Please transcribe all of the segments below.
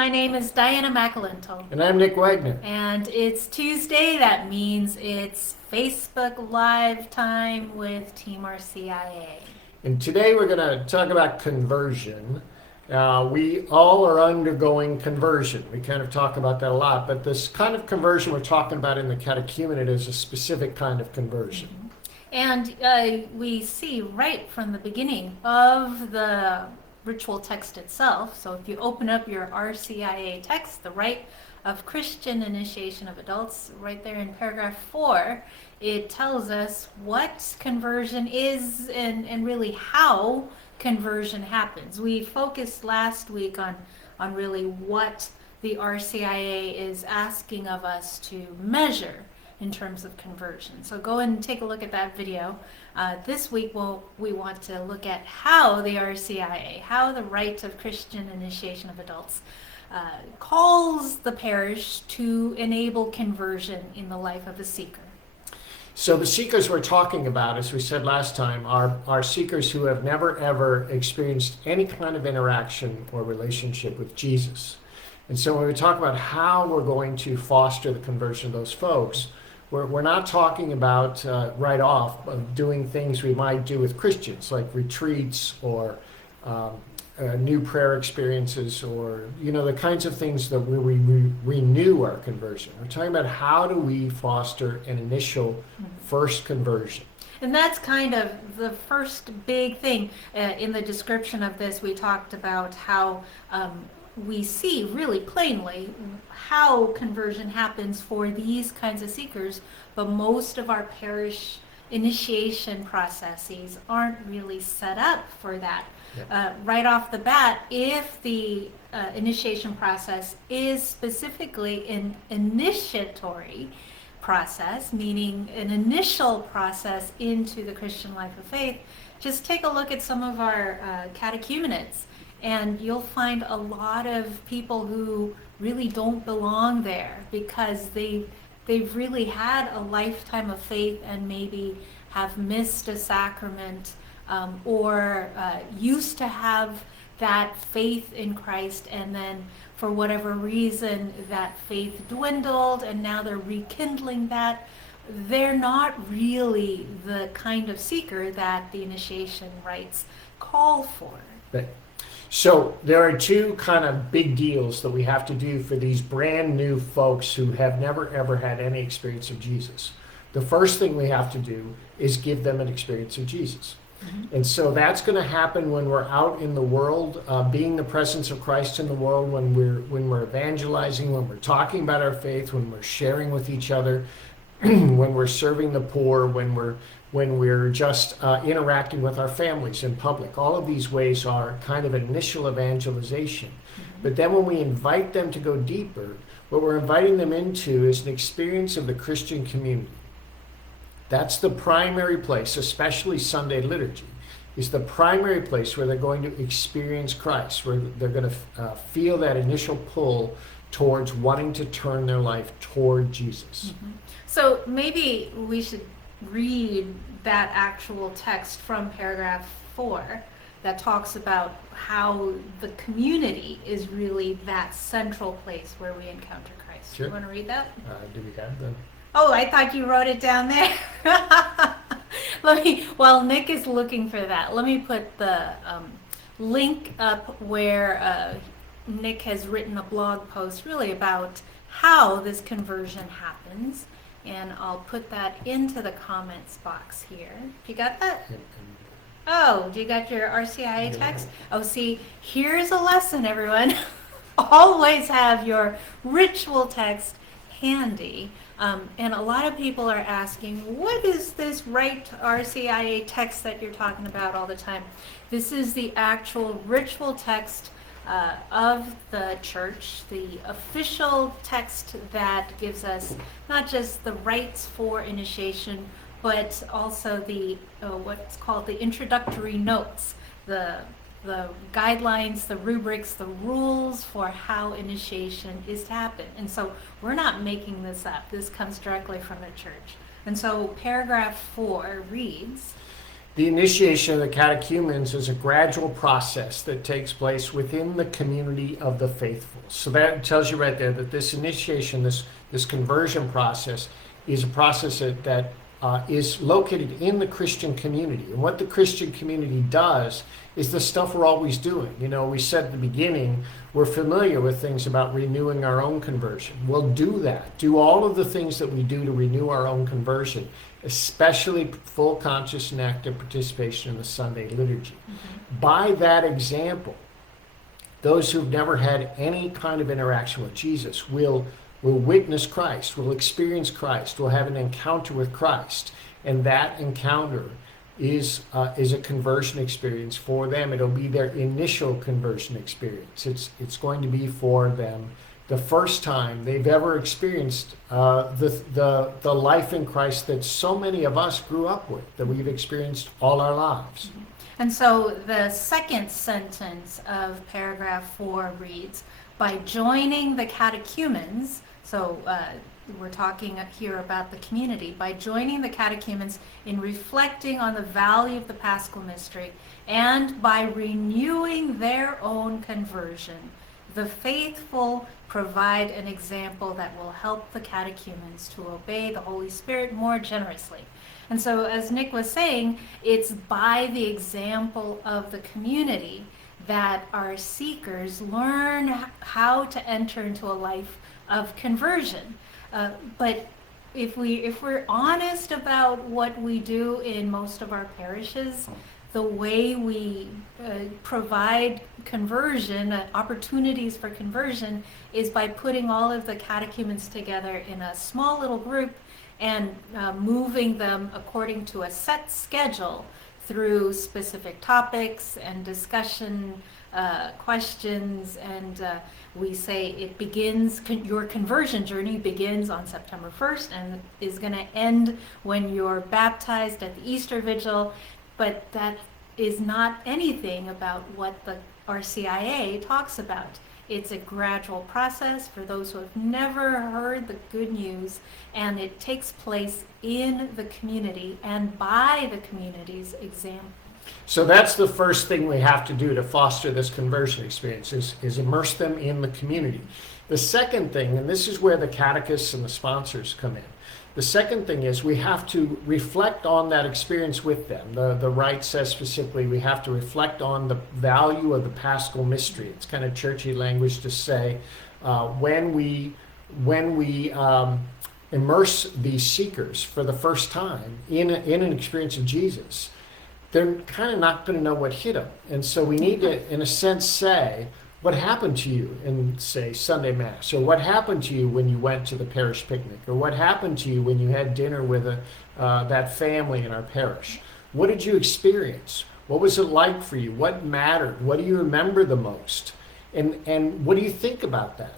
My name is Diana McAlintoe. And I'm Nick Wagner. And it's Tuesday. That means it's Facebook Live time with Team RCIA. And today we're going to talk about conversion. We all are undergoing conversion. We kind of talk about that a lot, but this kind of conversion we're talking about in the catechumenate is a specific kind of conversion. And we see right from the beginning of the ritual text itself. So if you open up your RCIA text, the Rite of Christian Initiation of Adults, right there in paragraph 4, it tells us what conversion is and really how conversion happens. We focused last week on really what the RCIA is asking of us to measure in terms of conversion. So go and take a look at that video. This week we want to look at how the RCIA, how the Rite of Christian Initiation of Adults calls the parish to enable conversion in the life of a seeker. So the seekers we're talking about, as we said last time, are seekers who have never ever experienced any kind of interaction or relationship with Jesus. And so when we talk about how we're going to foster the conversion of those folks, we're not talking about right off doing things we might do with Christians, like retreats or new prayer experiences, or the kinds of things that we renew our conversion. We're talking about how do we foster an initial first conversion. And that's kind of the first big thing. In the description of this, we talked about how we see really plainly how conversion happens for these kinds of seekers, but most of our parish initiation processes aren't really set up for that. Yeah. Right off the bat, if the initiation process is specifically an initiatory process, meaning an initial process into the Christian life of faith, just take a look at some of our catechumenates, and you'll find a lot of people who really don't belong there because they've really had a lifetime of faith and maybe have missed a sacrament, or used to have that faith in Christ, and then for whatever reason that faith dwindled and now they're rekindling that. They're not really the kind of seeker that the initiation rites call for. Right. So there are two kind of big deals that we have to do for these brand new folks who have never ever had any experience of Jesus. The first thing we have to do is give them an experience of Jesus. Mm-hmm. And so that's going to happen when we're out in the world, being the presence of Christ in the world, when we're evangelizing, when we're talking about our faith, when we're sharing with each other, when we're serving the poor, when we're just interacting with our families in public. All of these ways are kind of initial evangelization. Mm-hmm. But then when we invite them to go deeper, what we're inviting them into is an experience of the Christian community. That's the primary place, especially Sunday liturgy, is the primary place where they're going to experience Christ, where they're going to feel that initial pull towards wanting to turn their life toward Jesus. Mm-hmm. So maybe we should read that actual text from paragraph 4 that talks about how the community is really that central place where we encounter Christ. Sure. You want to read that? Do we have that? Oh, I thought you wrote it down there. While Nick is looking for that, let me put the link up where Nick has written a blog post really about how this conversion happens. And I'll put that into the comments box here. You got that? Oh, do you got your RCIA text? Oh, see, here's a lesson, everyone. Always have your ritual text handy. And a lot of people are asking, what is this Rite RCIA text that you're talking about all the time? This is the actual ritual text of the church, the official text that gives us not just the rites for initiation, but also the what's called the introductory notes, the guidelines, the rubrics, the rules for how initiation is to happen. And so we're not making this up. This comes directly from the church. And so paragraph 4 reads, The initiation of the catechumens is a gradual process that takes place within the community of the faithful. So that tells you right there that this initiation, this conversion process, is a process that is located in the Christian community. And what the Christian community does is the stuff we're always doing. You know, we said at the beginning, we're familiar with things about renewing our own conversion. We'll do that. Do all of the things that we do to renew our own conversion, especially full conscious and active participation in the Sunday liturgy. Mm-hmm. By that example, those who've never had any kind of interaction with Jesus will witness Christ, will experience Christ, will have an encounter with Christ. And that encounter is a conversion experience for them. It'll be their initial conversion experience. It's going to be for them the first time they've ever experienced the life in Christ that so many of us grew up with, that we've experienced all our lives. And so the second sentence of paragraph 4 reads, by joining the catechumens, so we're talking here about the community, by joining the catechumens in reflecting on the value of the Paschal mystery and by renewing their own conversion, the faithful provide an example that will help the catechumens to obey the Holy Spirit more generously. And so, as Nick was saying, it's by the example of the community that our seekers learn how to enter into a life of conversion. But if we're honest about what we do in most of our parishes, the way we provide conversion, opportunities for conversion, is by putting all of the catechumens together in a small little group and moving them according to a set schedule through specific topics and discussion questions, and we say it begins, your conversion journey begins on September 1st and is going to end when you're baptized at the Easter Vigil. But that is not anything about what the RCIA talks about. It's a gradual process for those who have never heard the good news, and it takes place in the community and by the community's example. So that's the first thing we have to do to foster this conversion experience, is immerse them in the community. The second thing, and this is where the catechists and the sponsors come in, the second thing is we have to reflect on that experience with them. The Rite says specifically we have to reflect on the value of the Paschal mystery. It's kind of churchy language to say when we immerse these seekers for the first time in an experience of Jesus, they're kind of not going to know what hit them. And so we need to, in a sense, say, what happened to you in, say, Sunday Mass? Or what happened to you when you went to the parish picnic? Or what happened to you when you had dinner with that family in our parish? What did you experience? What was it like for you? What mattered? What do you remember the most? And what do you think about that?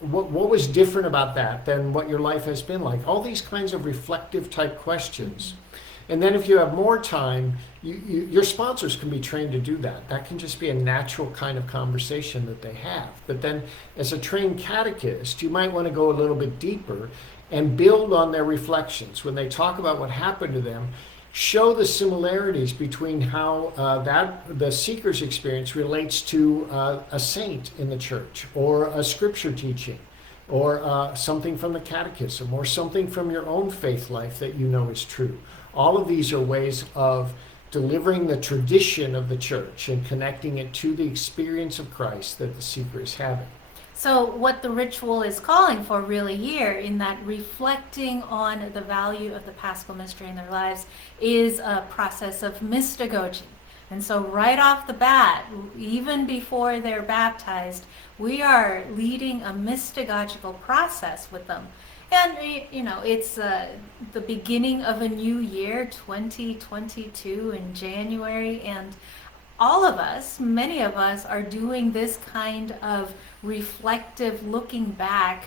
What was different about that than what your life has been like? All these kinds of reflective type questions. And then if you have more time, your sponsors can be trained to do that. That can just be a natural kind of conversation that they have. But then as a trained catechist, you might want to go a little bit deeper and build on their reflections. When they talk about what happened to them, show the similarities between how the seeker's experience relates to a saint in the church, or a scripture teaching, or something from the catechism, or something from your own faith life that you know is true. All of these are ways of delivering the tradition of the church and connecting it to the experience of Christ that the seeker is having. So what the ritual is calling for really here, in that reflecting on the value of the Paschal mystery in their lives, is a process of mystagogy. And so right off the bat, even before they're baptized, we are leading a mystagogical process with them. And, you know, it's the beginning of a new year, 2022 in January, and all of us, many of us, are doing this kind of reflective looking back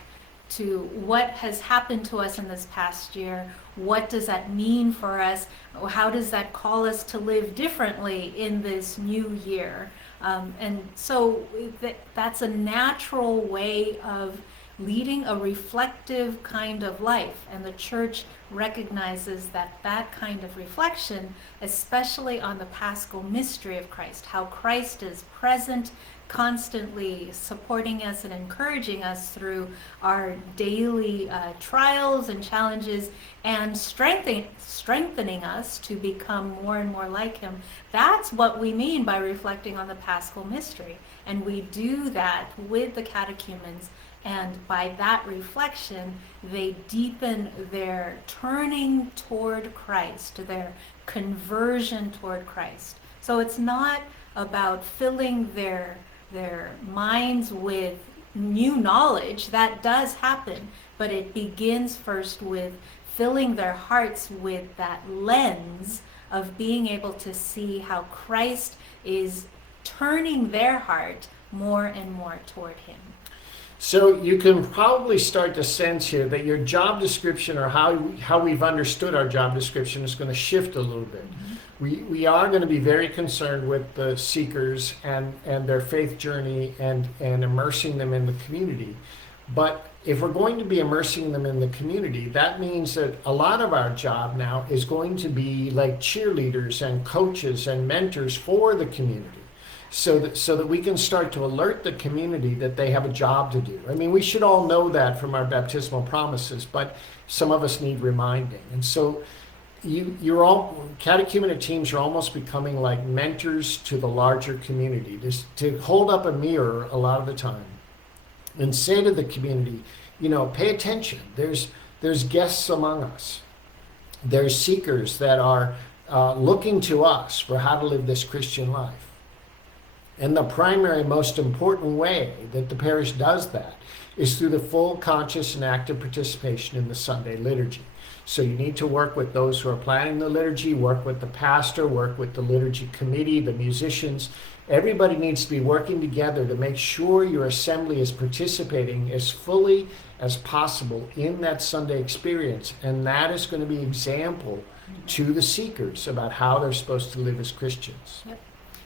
to what has happened to us in this past year. What does that mean for us? How does that call us to live differently in this new year? And so that's a natural way of leading a reflective kind of life. And the church recognizes that that kind of reflection, especially on the Paschal mystery of Christ, how Christ is present, constantly supporting us and encouraging us through our daily trials and challenges, and strengthening us to become more and more like him. That's what we mean by reflecting on the Paschal mystery. And we do that with the catechumens, and by that reflection, they deepen their turning toward Christ, their conversion toward Christ. So it's not about filling their minds with new knowledge. That does happen, but it begins first with filling their hearts with that lens of being able to see how Christ is turning their heart more and more toward him. So you can probably start to sense here that your job description, or how we've understood our job description, is going to shift a little bit. We are going to be very concerned with the seekers and their faith journey and immersing them in the community. But if we're going to be immersing them in the community, that means that a lot of our job now is going to be like cheerleaders and coaches and mentors for the community, so that we can start to alert the community that they have a job to do. I mean, we should all know that from our baptismal promises, but some of us need reminding. And so you're all, catechumenate teams are almost becoming like mentors to the larger community, just to hold up a mirror a lot of the time and say to the community, pay attention. There's guests among us. There's seekers that are looking to us for how to live this Christian life. And the primary, most important way that the parish does that is through the full, conscious, and active participation in the Sunday liturgy. So you need to work with those who are planning the liturgy, work with the pastor, work with the liturgy committee, the musicians. Everybody needs to be working together to make sure your assembly is participating as fully as possible in that Sunday experience. And that is going to be example to the seekers about how they're supposed to live as Christians. Yep.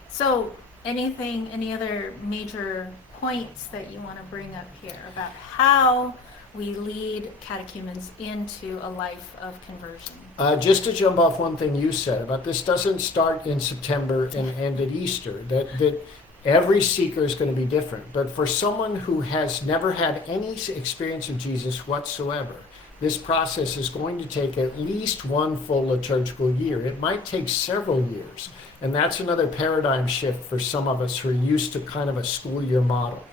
So any other major points that you want to bring up here about how we lead catechumens into a life of conversion? Just to jump off one thing you said about this doesn't start in September and end at Easter, that every seeker is going to be different. But for someone who has never had any experience of Jesus whatsoever, this process is going to take at least one full liturgical year. It might take several years. And that's another paradigm shift for some of us who are used to kind of a school year model.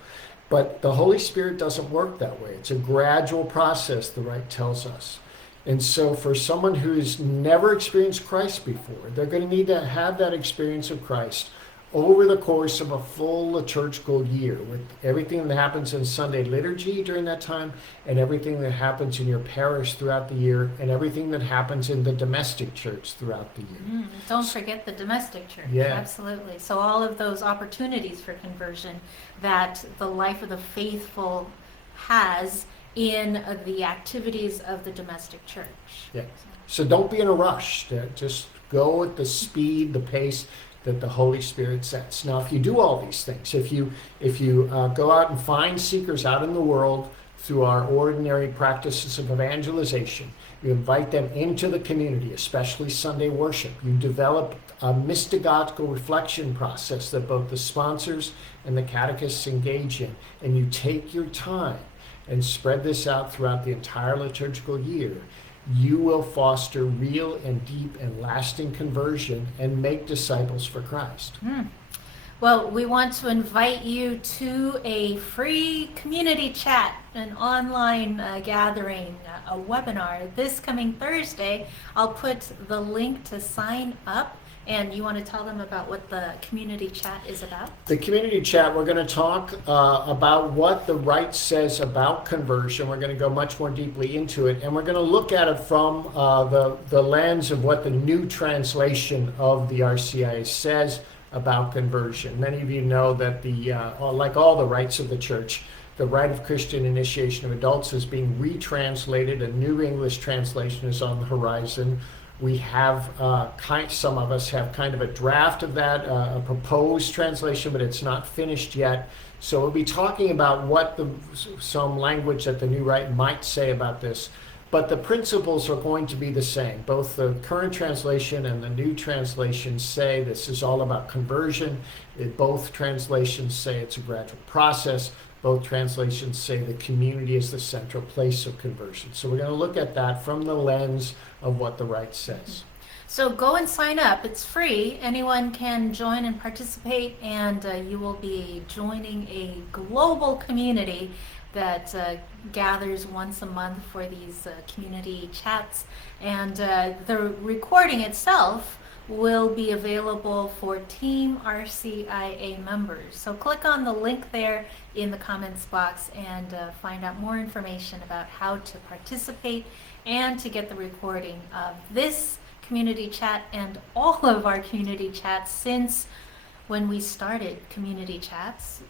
But the Holy Spirit doesn't work that way. It's a gradual process, the Rite tells us. And so for someone who's never experienced Christ before, they're going to need to have that experience of Christ over the course of a full liturgical year, with everything that happens in Sunday liturgy during that time, and everything that happens in your parish throughout the year, and everything that happens in the domestic church throughout the year. Don't forget the domestic church. Yeah. Absolutely. So all of those opportunities for conversion that the life of the faithful has in the activities of the domestic church. Yeah. So don't be in a rush. Just go at the speed, the pace that the Holy Spirit sets. Now, if you do all these things, if you go out and find seekers out in the world through our ordinary practices of evangelization, you invite them into the community, especially Sunday worship. You develop a mystagogical reflection process that both the sponsors and the catechists engage in, and you take your time and spread this out throughout the entire liturgical year. You will foster real and deep and lasting conversion and make disciples for Christ. Well, we want to invite you to a free community chat, an online gathering, a webinar this coming Thursday. I'll put the link to sign up. And you want to tell them about what the community chat is about? The community chat, we're going to talk about what the Rite says about conversion. We're going to go much more deeply into it, and we're going to look at it from the lens of what the new translation of the RCIA says about conversion. Many of you know that like all the rites of the church, the Rite of Christian Initiation of Adults is being retranslated. A new English translation is on the horizon. We have some of us have kind of a draft of that, a proposed translation, but it's not finished yet. So we'll be talking about what some language that the New Rite might say about this. But the principles are going to be the same. Both the current translation and the new translation say this is all about conversion. Both translations say it's a gradual process. Both translations say the community is the central place of conversion. So we're going to look at that from the lens of what the Rite says. So go and sign up. It's free. Anyone can join and participate, and you will be joining a global community that gathers once a month for these community chats. And the recording itself will be available for Team RCIA members. So click on the link there in the comments box and find out more information about how to participate and to get the recording of this community chat and all of our community chats since when we started community chats.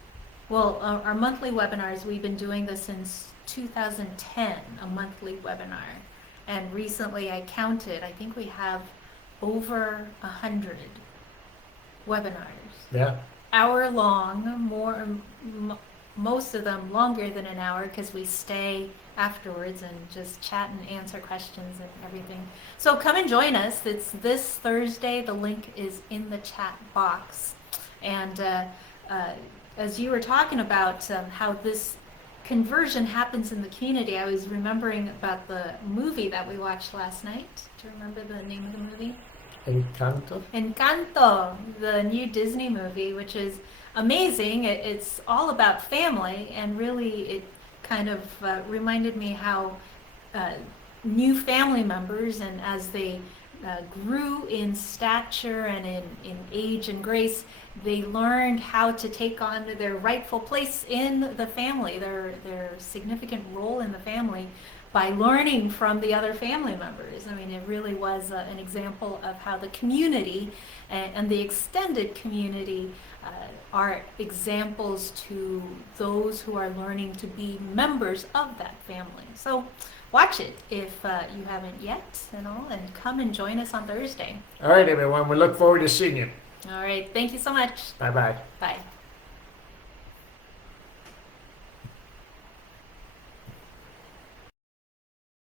Well, our monthly webinars, we've been doing this since 2010, a monthly webinar. And recently I counted, I think we have over 100 webinars. Yeah. Hour long, most of them longer than an hour because we stay afterwards and just chat and answer questions and everything. So come and join us. It's this Thursday. The link is in the chat box. And as you were talking about how this conversion happens in the community, I was remembering about the movie that we watched last night. Do you remember the name of the movie? Encanto? Encanto, the new Disney movie, which is amazing. It's all about family, and really it kind of reminded me how new family members, and as they grew in stature and in age and grace, they learned how to take on their rightful place in the family, their significant role in the family, by learning from the other family members. I mean, it really was an example of how the community and the extended community are examples to those who are learning to be members of that family. So watch it if you haven't yet, and come and join us on Thursday. All right, everyone. We look forward to seeing you. All right. Thank you so much. Bye-bye. Bye.